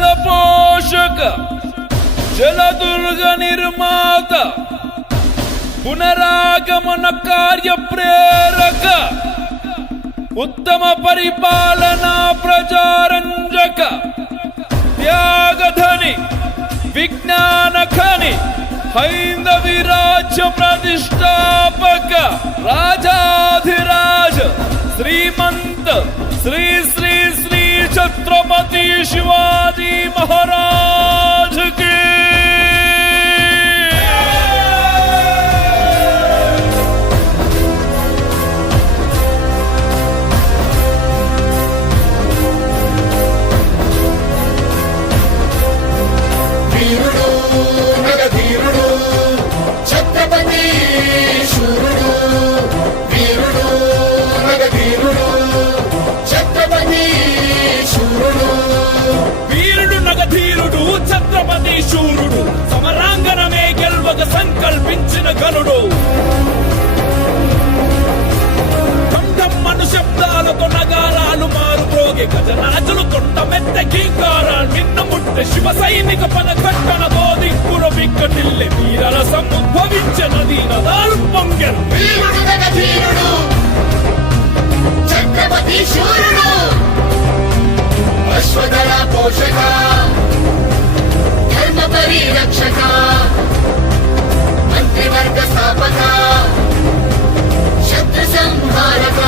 జల పోషక జలదుర్గ నిర్మాత పునరాగమన కార్య ప్రేరక ఉత్తమ పరిపాలనా ప్రజారంజక త్యాగధని విజ్ఞాన ఖని హైందవి రాజ్య ప్రతిష్టాపక రాజాధిరాజ శ్రీమంత శ్రీ శ్రీ శ్రీ ఛత్రపతి శివాజీ మహారాజ్ కి ఛత్రపతి శూరుడు సమరాంగణమే గెల్వక సంకల్పించిన గనుడు మను శబ్దాలతో నగారాలు మారుపోగే గజరాజులు కొండ మెత్త గీకారాలు మిన్నముట్టే శివ సైనిక పద కట్టణతో దిక్కుర విక్కటిల్లె వీరరసం ఉద్భవించినది నదాలు పొంగెను ఛత్రపతి శూరుడు అశ్వదళ పోషక ధర్మ పరిరక్షక మంత్రివర్గ స్థాపక శత్రు సంహారక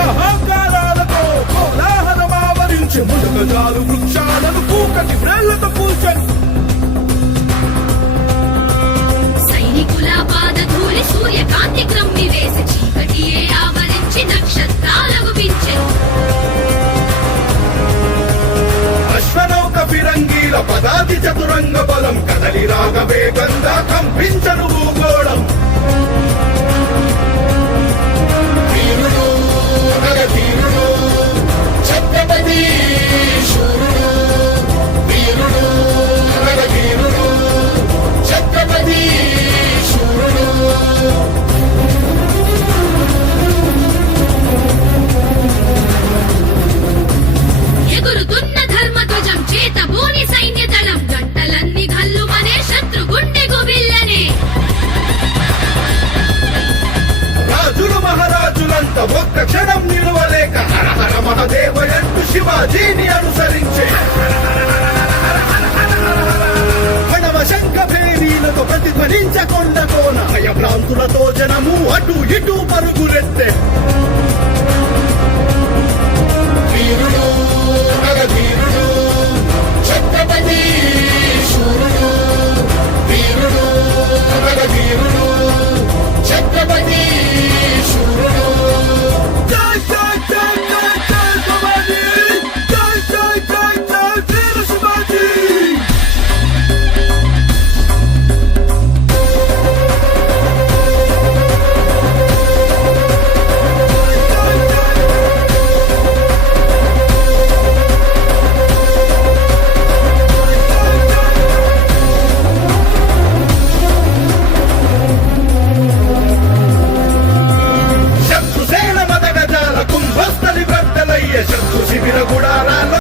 అహంకారాలతో కోలాహలమావరించే ముడుగజాలు వృక్షాలను కూకటి వ్రేళ్లతో కూల్చెను. సైనికుల పాదధూళి సూర్యకాంతి క్రమ్మి వేసి చీకటియే ఆవరించి నక్షత్రాలకు పించెను. అశ్వనౌక ఫిరంగీల పదాతి చతురంగ బలం కదలి రాగవేగంగా కంపించను భూగోళం. వీరుడు నగధీరుడు ఛత్రపతి శూరుడు వీరుడు నగధీరుడు ఛత్రపతి శూరుడు ఎగురుతున్న ధర్మధ్వజం చేత బోని సైన్య దళం గంటలన్నీ గల్లుమనే శత్రు గుండె గుబిల్లనే. రాజులు మహారాజులంతా ఒక్క క్షణం నిలవలేక హర హర మహదేవయంటూ శివాజీని అనుసరించే హణమ శంఖ భేరీలతో ప్రతిధ్వనించకొండ కోన భయభ్రాంతులతో జనము అటు ఇటు పరుగులెత్తే. వీరుడు నగధీరుడు ఛత్రపతి శూరుడు వీరుడు నగధీరుడు ఛత్రపతి శూరుడు జై జై జై జై జై శివాజీ జై జై జై జై వీర శివాజీ. శత్రుసేన మదగజాల కుంభస్థలి బద్దలయ్యే శత్రు శిబిర గుడారాల